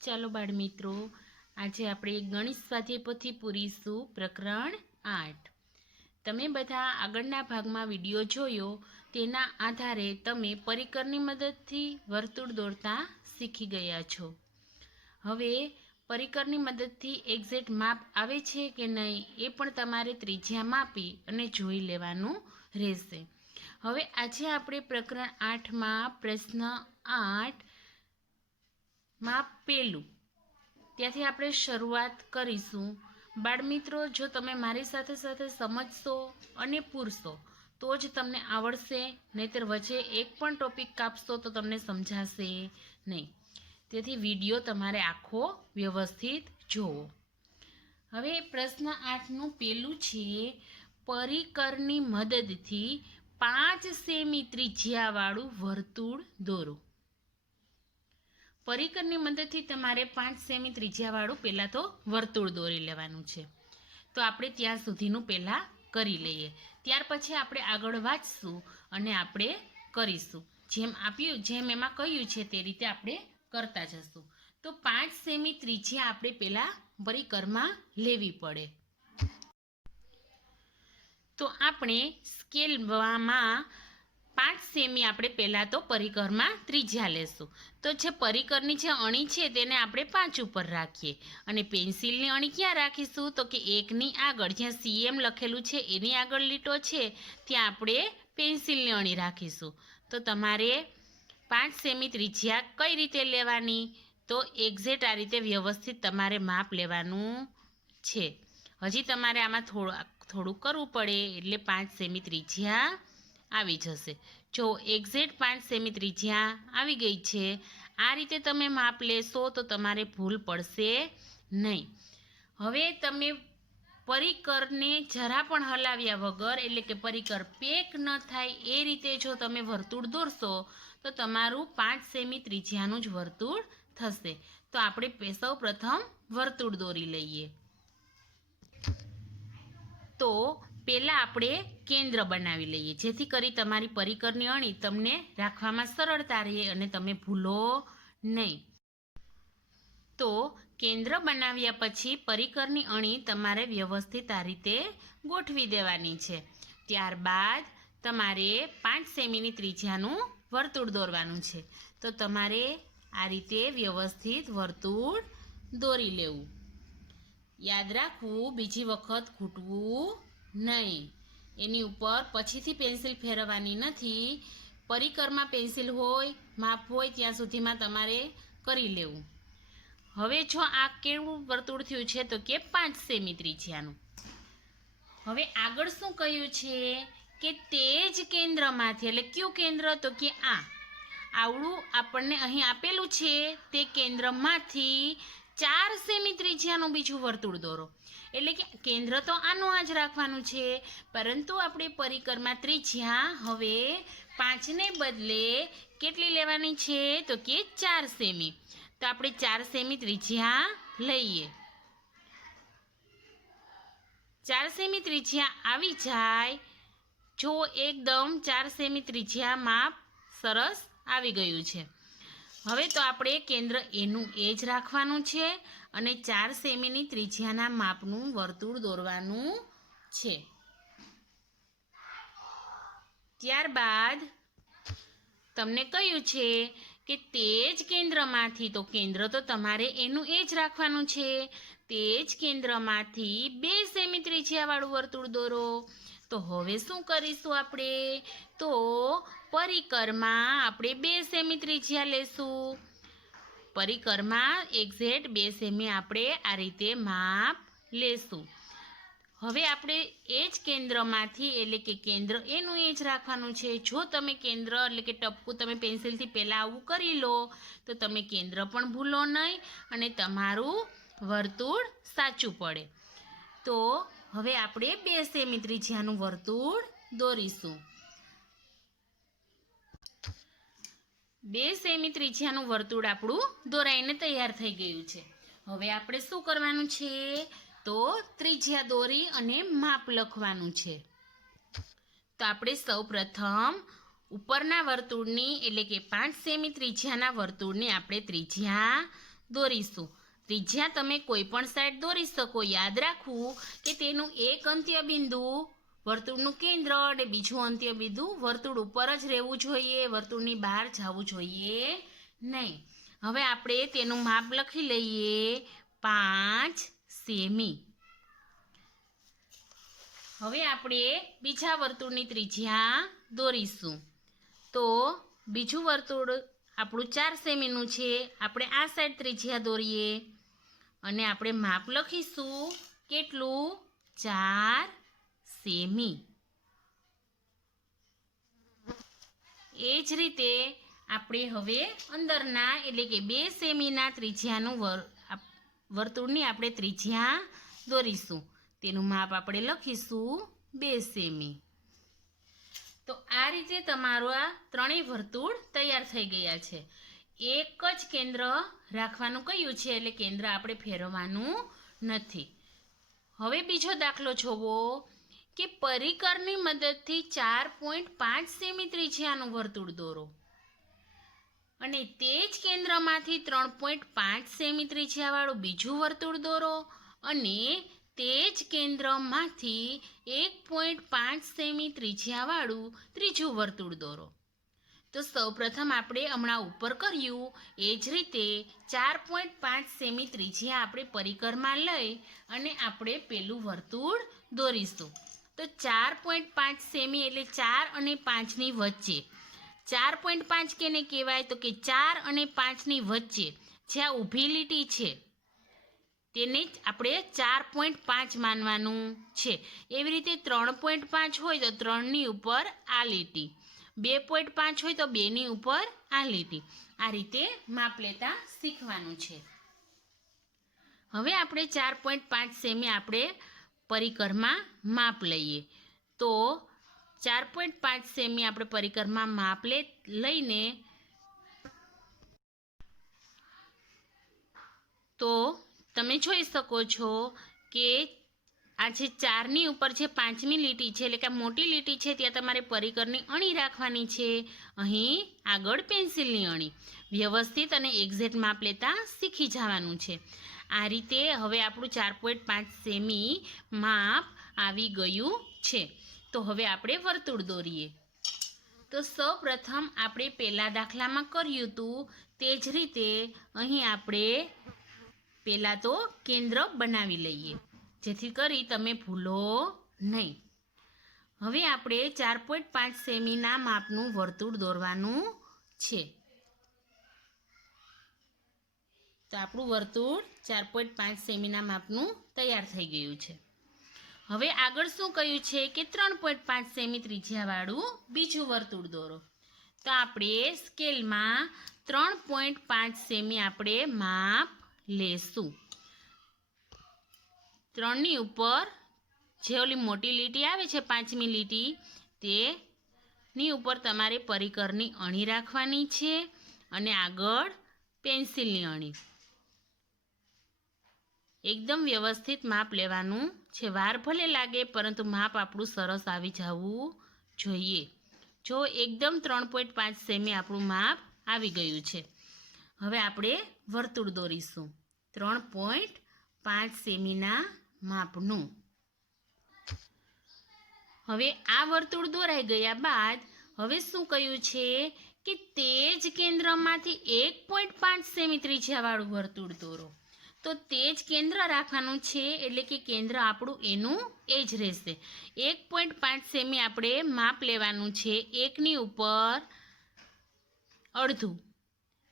ચાલો બાળમિત્રો, આજે આપણે ગણિત સ્વાધ્યાય પોથી પૂરીશું પ્રકરણ 8। તમે બધા આગળના ભાગમાં વિડીયો જોયો, તેના આધારે તમે પરિકરની મદદથી વર્તુળ દોરતા શીખી ગયા છો। હવે પરિકરની મદદથી એક્ઝેક્ટ માપ આવે છે કે નહીં એ પણ તમારે ત્રિજ્યા માપી અને જોઈ લેવાનું રહેશે। હવે આજે આપણે પ્રકરણ 8માં પ્રશ્ન 8 માં પહેલું ત્યાંથી આપણે શરૂઆત કરીશું। બાળમિત્રો, જો તમે મારી સાથે સાથે સમજશો અને પૂરશો તો જ તમને આવડશે, નહીંતર વચ્ચે એક પણ ટોપિક કાપશો તો તમને સમજાશે નહીં। તેથી વિડીયો તમારે આખો વ્યવસ્થિત જોવો। હવે પ્રશ્ન 8નું પહેલું છે, પરિકરની મદદથી 5 સેમી ત્રિજ્યાવાળું વર્તુળ દોરો। પરિકરની મદદથી તમારે 5 સેમી ત્રિજ્યાવાળું પહેલાં તો વર્તુળ દોરી લેવાનું છે। તો આપણે ત્યાં સુધીનું પહેલાં કરી લઈએ, ત્યાર પછી આપણે આગળ વાંચશું અને આપણે કરીશું। જેમ એમાં કહ્યું છે તે રીતે આપણે કરતા જશું। તો 5 સેમી ત્રિજ્યા આપણે પહેલાં પરિકરમાં લેવી પડે। તો આપણે સ્કેલમાં 5 સેમી આપણે પહેલાં તો પરિકરમાં ત્રિજ્યા લેશું। તો જે પરિકરની જે અણી છે તેને આપણે 5 ઉપર રાખીએ અને પેન્સિલની અણી ક્યાં રાખીશું? તો કે 1ની આગળ, જ્યાં CM લખેલું છે એની આગળ લીટો છે ત્યાં આપણે પેન્સિલની અણી રાખીશું। તો તમારે 5 સેમી ત્રિજ્યા કઈ રીતે લેવાની? તો એક્ઝેક્ટ આ રીતે વ્યવસ્થિત તમારે માપ લેવાનું છે। હજી તમારે આમાં થોડું કરવું પડે એટલે 5 સેમી ત્રિજ્યા આવી જશે। જો એક્ઝેક્ટ 5 સેમી ત્રિજ્યા આવી ગઈ છે, આ રીતે તમે માપ લેશો તો તમારે ભૂલ પડશે નહીં। હવે તમે પરિકરને જરા પણ હલાવ્યા વગર, એટલે કે પરિકર પેક ન થાય એ રીતે જો તમે વર્તુળ દોરશો તો તમારું 5 સેમી ત્રિજ્યાનું જ વર્તુળ થશે। તો આપણે સૌ પ્રથમ વર્તુળ દોરી લઈએ। તો પહેલાં આપણે કેન્દ્ર બનાવી લઈએ, જેથી કરી તમારી પરિકરની અણી તમને રાખવામાં સરળતા રહે અને તમે ભૂલો નહીં। તો કેન્દ્ર બનાવ્યા પછી પરિકરની અણી તમારે વ્યવસ્થિત આ રીતે ગોઠવી દેવાની છે। ત્યારબાદ તમારે 5 સેમીની ત્રિજ્યાનું વર્તુળ દોરવાનું છે। તો તમારે આ રીતે વ્યવસ્થિત વર્તુળ દોરી લેવું। યાદ રાખવું, બીજી વખત ખૂટવું નહીં। એની ઉપર પછીથી પેન્સિલ ફેરવવાની નથી। પરિકરમાં પેન્સિલ હોય, માપ હોય ત્યાં સુધીમાં તમારે કરી લેવું। હવે જો આ કેવું વર્તુળ થયું છે? તો કે 5 સેમી ત્રિજ્યાનું। હવે આગળ શું કહ્યું છે કે તે જ કેન્દ્રમાંથી, એટલે કયું કેન્દ્ર? તો કે આવડું આપણને અહીં આપેલું છે તે કેન્દ્રમાંથી 4 સેમી ત્રિજ્યાનું બીજું વર્તુળ દોરો। એટલે કે કેન્દ્ર તો આનું આ જ રાખવાનું છે, પરંતુ આપણે પરિકરમાં ત્રિજ્યા હવે 5ને બદલે કેટલી લેવાની છે? તો કે 4 સેમી। તો આપણે 4 સેમી ત્રિજ્યા લઈએ। 4 સેમી ત્રિજ્યા આવી જાય, જો એકદમ 4 સેમી ત્રિજ્યા માપ સરસ આવી ગયું છે। હવે તો આપણે કેન્દ્ર એનું એ જ રાખવાનું છે અને 4 સેમીની ત્રિજ્યાના માપનું વર્તુળ દોરવાનું છે। ત્યારબાદ તમને કહ્યું છે કે તે જ કેન્દ્રમાંથી, તો કેન્દ્ર તો તમારે એનું એ જ રાખવાનું છે, તે જ કેન્દ્રમાંથી 2 સેમી ત્રિજ્યાવાળું વર્તુળ દોરો। તો હવે શું કરીશું આપણે? તો પરિકરમાં આપણે 2 સેમી ત્રિજ્યા લેશું। પરિકરમાં એક્ઝેક્ટ 2 સેમી આપણે આ રીતે માપ લેશું। હવે આપણે એ જ કેન્દ્રમાંથી, એટલે કે કેન્દ્ર એનું એ જ રાખવાનું છે। જો તમે કેન્દ્ર એટલે કે ટપકું તમે પેન્સિલથી પહેલાં આવું કરી લો તો તમે કેન્દ્ર પણ ભૂલો નહીં અને તમારું વર્તુળ સાચું પડે। તો હવે આપણે 2 સેમી ત્રિજ્યાનું વર્તુળ દોરીશું। 2 સેમી ત્રિજ્યાનું વર્તુળ આપણું દોરાઈને તૈયાર થઈ ગયું છે। હવે આપણે શું કરવાનું છે? તો ત્રિજ્યા દોરી અને માપ લખવાનું છે। તો આપણે સૌ પ્રથમ ઉપરના વર્તુળની, એટલે કે 5 સેમી ત્રિજ્યાના વર્તુળની આપણે ત્રિજ્યા દોરીશું. ત્રિજ્યા તમે કોઈ પણ સાઈડ દોરી શકો. યાદ રાખવું કે તેનું એક અંત્ય બિંદુ વર્તુળનું કેન્દ્ર અને બીજું અંત્ય બિંદુ વર્તુળ ઉપર જ રહેવું જોઈએ. વર્તુળની બહાર જવું જોઈએ નહીં. હવે આપણે તેનું માપ લખી લઈએ 5 સેમી. હવે આપણે બીજા વર્તુળની ત્રિજ્યા દોરીશું. તો બીજું વર્તુળ આપણું 4 સેમીનું છે. આપણે આ સાઈડ ત્રિજ્યા દોરીએ અને આપણે માપ લખીશું કેટલું 4 સેમી. એ જ રીતે આપણે હવે અંદરના એટલે કે 2 સેમીના ત્રિજ્યાનું વર્તુળની આપણે ત્રિજ્યા દોરીશું. તેનું માપ આપણે લખીશું 2 સેમી. તો આ રીતે તમારું આ ત્રણેય વર્તુળ તૈયાર થઈ ગયા છે. એક જ કેન્દ્ર રાખવાનું કહ્યું છે એટલે કેન્દ્ર આપણે ફેરવવાનું નથી. હવે બીજો દાખલો જોવો કે પરિકરની મદદથી 4.5 સેમી ત્રિજ્યાનું વર્તુળ દોરો અને તે જ કેન્દ્રમાંથી 3.5 સેમી ત્રિજ્યાવાળું બીજું વર્તુળ દોરો અને તે જ કેન્દ્રમાંથી 1.5 સેમી ત્રિજ્યાવાળું ત્રીજું વર્તુળ દોરો. તો સૌપ્રથમ આપણે હમણાં ઉપર કર્યું એ જ રીતે 4.5 સેમી ત્રિજ્યા આપણે પરિકરમાં લઈ અને આપણે પેલું વર્તુળ દોરીશું. તો 4.5 સેમી એટલે 4 અને 5ની વચ્ચે. 4.5 કેને કહેવાય? તો કે 4 અને 5ની વચ્ચે જ્યાં ઊભી લીટી છે તેને જ આપણે 4.5 માનવાનું છે. એવી રીતે 3.5 હોય તો 3ની ઉપર આ લીટી, 2.5 હોય તો 2ની ઉપર આ લીટી. આ રીતે માપ લેતા શીખવાનું છે. હવે આપણે 4.5 સેમી આપણે પરિકરમાં માપ લઈએ. તો 4.5 સેમી આપણે પરિકરમાં માપ લઈને તો તમે જોઈ શકો છો કે આ જે 4ની ઉપર જે 5મી લીટી છે એટલે કે મોટી લીટી છે ત્યાં તમારે પરિકરની અણી રાખવાની છે. અહીં આગળ પેન્સિલની અણી. વ્યવસ્થિત અને એક્ઝેક્ટ માપ લેતા શીખી જવાનું છે. આ રીતે હવે આપણું 4.5 સેમી માપ આવી ગયું છે. તો હવે આપણે વર્તુળ દોરીએ. તો સૌપ્રથમ આપણે પહેલા દાખલામાં કર્યું હતું તે જ રીતે અહીં આપણે પહેલાં તો કેન્દ્ર બનાવી લઈએ જેથી કરી તમે ભૂલો નહીં. હવે આપણે 4.5 સેમીના માપનું વર્તુળ દોરવાનું છે. તો આપણું વર્તુળ 4.5 સેમીના માપનું તૈયાર થઈ ગયું છે. હવે આગળ શું કહ્યું છે કે 3.5 સેમી ત્રિજ્યાવાળું બીજું વર્તુળ દોરો. તો આપણે સ્કેલમાં 3.5 સેમી આપણે માપ લેશું. 3ની ઉપર જે ઓલી મોટી લીટી આવે છે 5મી લીટી તેની ઉપર તમારે પરિકરની અણી રાખવાની છે અને આગળ પેન્સિલની અણી. એકદમ વ્યવસ્થિત માપ લેવાનું છે. વાર ભલે લાગે પરંતુ માપ આપણું સરસ આવી જવું જોઈએ. જો એકદમ 3.5 સેમી આપણું માપ આવી ગયું છે. હવે આપણે વર્તુળ દોરીશું 3.5 સેમીના માપનું. હવે આ વર્તુળ દોરાઈ ગયા બાદ હવે શું કહ્યું છે કે તે જ કેન્દ્રમાંથી 1.5 સેમી ત્રિજ્યાવાળું વર્તુળ દોરો. તો તે જ કેન્દ્ર રાખવાનું છે એટલે કે કેન્દ્ર આપણું એનું એ જ રહેશે. 1.5 સેમી આપણે માપ લેવાનું છે. 1ની ઉપર અડધું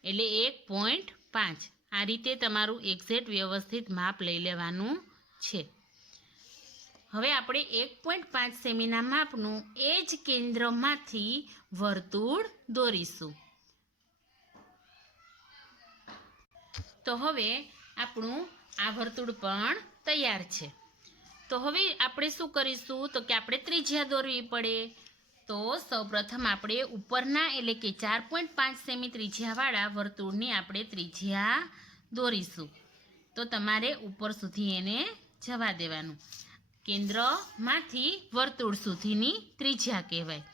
એટલે 1.5. આ રીતે તમારું એક્ઝેક્ટ વ્યવસ્થિત માપ લઈ લેવાનું છે. હવે આપણે 1.5 સેમીના માપનું એ જ કેન્દ્રમાંથી વર્તુળ દોરીશું. તો હવે આપણું આ વર્તુળ પણ તૈયાર છે. તો હવે આપણે શું કરીશું તો કે આપણે ત્રિજ્યા દોરવી પડે. તો સૌપ્રથમ આપણે ઉપરના એટલે કે 4.5 સેમી ત્રિજ્યાવાળા વર્તુળની આપણે ત્રિજ્યા દોરીશું. તો તમારે ઉપર સુધી એને જવા દેવાનું. કેન્દ્રમાંથી વર્તુળ સુધીની ત્રિજ્યા કહેવાય.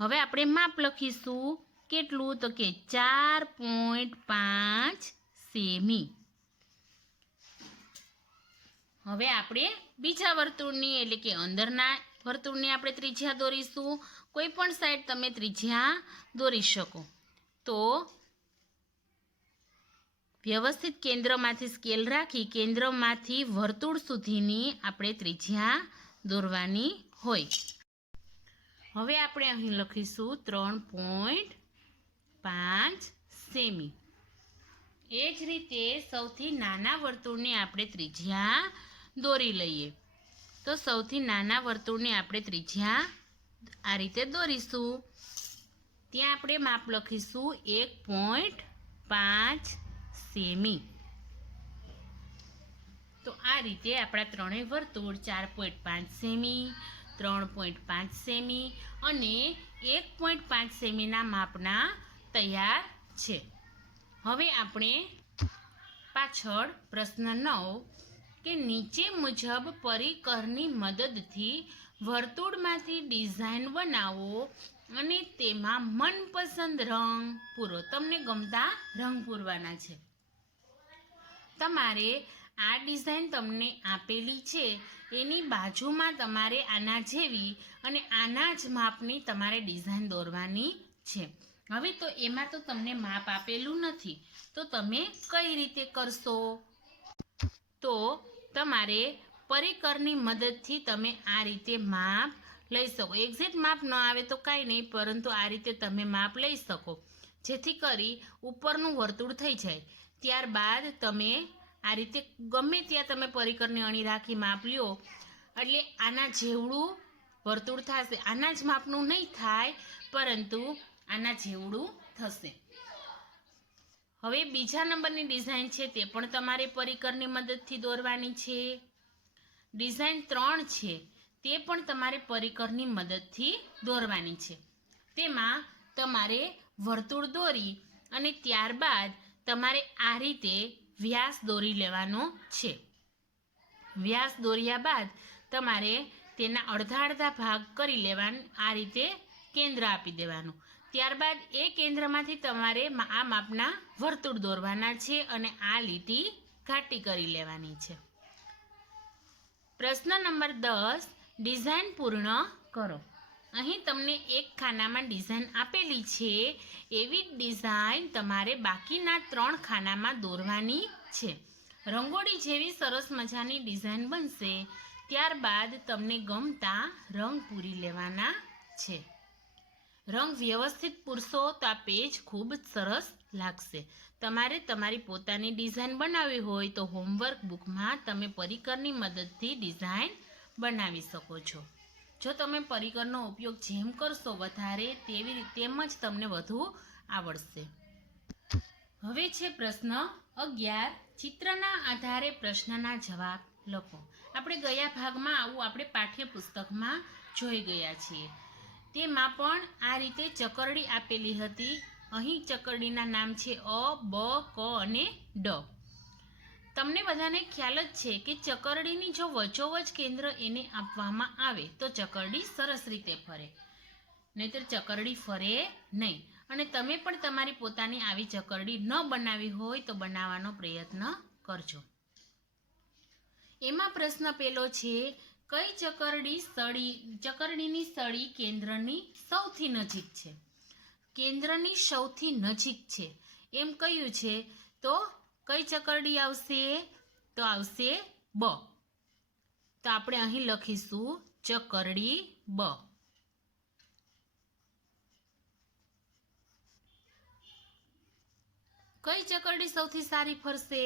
હવે આપણે માપ લખીશું કેટલું તો કે 4.5 સેમી. હવે આપણે બીજા વર્તુળની એટલે કે અંદરના વર્તુળની આપણે ત્રિજ્યા દોરીશું. કોઈ પણ સાઈડ તમે ત્રિજ્યા દોરી શકો. તો વ્યવસ્થિત કેન્દ્રમાંથી સ્કેલ રાખી કેન્દ્રમાંથી વર્તુળ સુધીની આપણે ત્રિજ્યા દોરવાની હોય. હવે આપણે અહીં લખીશું 3.5 સેમી. એ જ રીતે સૌથી નાના વર્તુળની આપણે ત્રિજ્યા દોરી લઈએ. તો સૌથી નાના વર્તુળની આપણે ત્રિજ્યા આ રીતે દોરીશું. ત્યાં આપણે માપ લખીશું 1.5 સેમી. તો આ રીતે આપણા ત્રણેય વર્તુળ 4.5 સેમી, 3.5 સેમી અને 1.5 સેમીના માપના તૈયાર છે. હવે આપણે પાછળ પ્રશ્ન 9 કે નીચે મુજબ પરિકરની મદદથી વર્તુળમાંથી ડિઝાઇન બનાવો અને તેમાં મનપસંદ રંગ પૂરો. તમને ગમતા રંગ પૂરવાના છે. તમારે આ ડિઝાઇન તમને આપેલી છે એની બાજુમાં તમારે આના જેવી અને આના જ માપની તમારે ડિઝાઇન દોરવાની છે. હવે તો એમાં તો તમને માપ આપેલું નથી, તો તમે કઈ રીતે કરશો? તો તમારે પરિકરની મદદથી તમે આ રીતે માપ લઈ શકો. એક્ઝેક્ટ માપ ન આવે તો કાંઈ નહીં, પરંતુ આ રીતે તમે માપ લઈ શકો જેથી કરી ઉપરનું વર્તુળ થઈ જાય. ત્યારબાદ તમે આ રીતે ગમે ત્યાં તમે પરિકરની અણી રાખી માપ લ્યો એટલે આના જેવડું વર્તુળ થશે. આના જ માપનું નહીં થાય, પરંતુ આના જેવડું થશે. હવે બીજા નંબરની ડિઝાઇન છે તે પણ તમારે પરિકરની મદદથી દોરવાની છે. ડિઝાઇન 3 છે તે પણ તમારે પરિકરની મદદથી દોરવાની છે. તેમાં તમારે વર્તુળ દોરી અને ત્યારબાદ તમારે આ રીતે વ્યાસ દોરી લેવાનો છે. વ્યાસ દોર્યા બાદ તમારે તેના અડધા ભાગ કરી લેવાનું. આ રીતે કેન્દ્ર આપી દેવાનું. ત્યારબાદ એ કેન્દ્રમાંથી તમારે આ માપના વર્તુળ દોરવાના છે અને આ લીટી ઘાટી કરી લેવાની છે. પ્રશ્ન નંબર 10 ડિઝાઇન પૂર્ણ કરો. અહીં તમને એક ખાનામાં ડિઝાઇન આપેલી છે. એવી ડિઝાઇન તમારે બાકીના 3 ખાનામાં દોરવાની છે. રંગોળી જેવી સરસ મજાની ડિઝાઇન બનશે. ત્યારબાદ તમને ગમતા રંગ પૂરી લેવાના છે. રંગ વ્યવસ્થિત પૂરશો તો આ પેજ ખૂબ જ સરસ લાગશે. તમારે તમારી પોતાની ડિઝાઇન બનાવવી હોય તો હોમવર્ક બુકમાં તમે પરિકરની મદદથી ડિઝાઇન બનાવી શકો છો. જો તમે પરિકરનો ઉપયોગ જેમ કરશો વધારે તેમ જ તમને વધુ આવડશે. હવે છે પ્રશ્ન 11 ચિત્રના આધારે પ્રશ્નના જવાબ લખો. આપણે ગયા ભાગમાં આવું આપણે પાઠ્યપુસ્તકમાં જોઈ ગયા છીએ. તેમાં પણ આ રીતે ચકરડી આપેલી હતી. અહીં ચકરડીના નામ છે અ, બ, ક અને ડ. તમને બધાને ખ્યાલ જ છે કે ચકરડીની જો વચ્ચોવચ કેન્દ્ર એને આપવામાં આવે તો ચકરડી સરસ રીતે ફરે, નહીંતર ચકરડી ફરે નહીં. અને તમે પણ તમારી પોતાની આવી ચકરડી ન બનાવી હોય તો બનાવવાનો પ્રયત્ન કરજો. એમાં પ્રશ્ન પેલો છે કઈ ચકરડીની સળી કેન્દ્રની સૌથી નજીક છે? કેન્દ્રની સૌથી નજીક છે એમ કયું છે? તો કઈ ચકરડી આવશે? તો આવશે બ. તો આપણે અહીં લખીશું ચકરડી બ. કઈ ચકરડી સૌથી સારી ફરશે?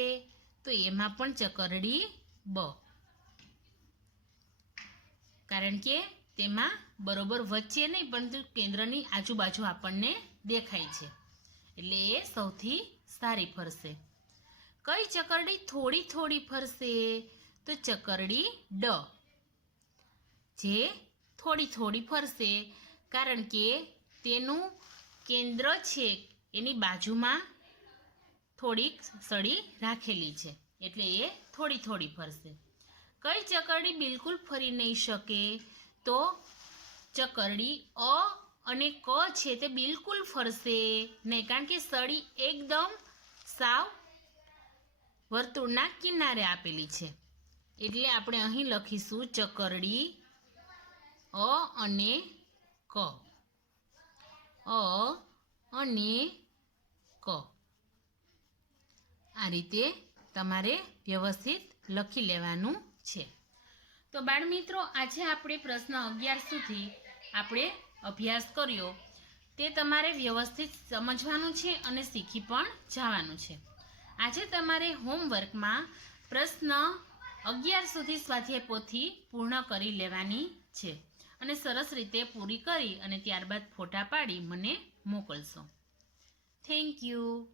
તો એમાં પણ ચકરડી બ, કારણ કે તેમાં બરોબર વચ્ચે નહીં પરંતુ કેન્દ્રની આજુબાજુ આપણને દેખાય છે એટલે એ સૌથી સારી ફરશે. કઈ ચકરડી થોડી થોડી ફરશે? તો ચકરડી ડ, જે થોડી થોડી ફરશે કારણ કે તેનું કેન્દ્ર છે એની બાજુમાં થોડીક સળી રાખેલી છે એટલે એ થોડી થોડી ફરશે. કઈ ચકરડી બિલકુલ ફરી નહીં શકે? તો ચકરડી અ અને ક છે તે બિલકુલ ફરશે નહીં, કારણ કે સળી એકદમ સાવ વર્તુળના કિનારે આપેલી છે. એટલે આપણે અહીં લખીશું ચકરડી અ અને ક, અ અને ક. આ રીતે તમારે વ્યવસ્થિત લખી લેવાનું છે. તો બાળમિત્રો, આજે આપણે પ્રશ્ન 11 સુધી આપણે અભ્યાસ કર્યો. તે તમારે વ્યવસ્થિત સમજવાનું છે અને શીખી પણ જવાનું છે. આજે તમારે હોમવર્કમાં પ્રશ્ન 11 સુધી સ્વાધ્યાય પોથી પૂર્ણ કરી લેવાની છે અને સરસ રીતે પૂરી કરી અને ત્યારબાદ ફોટા પાડી મને મોકલશો. Thank you.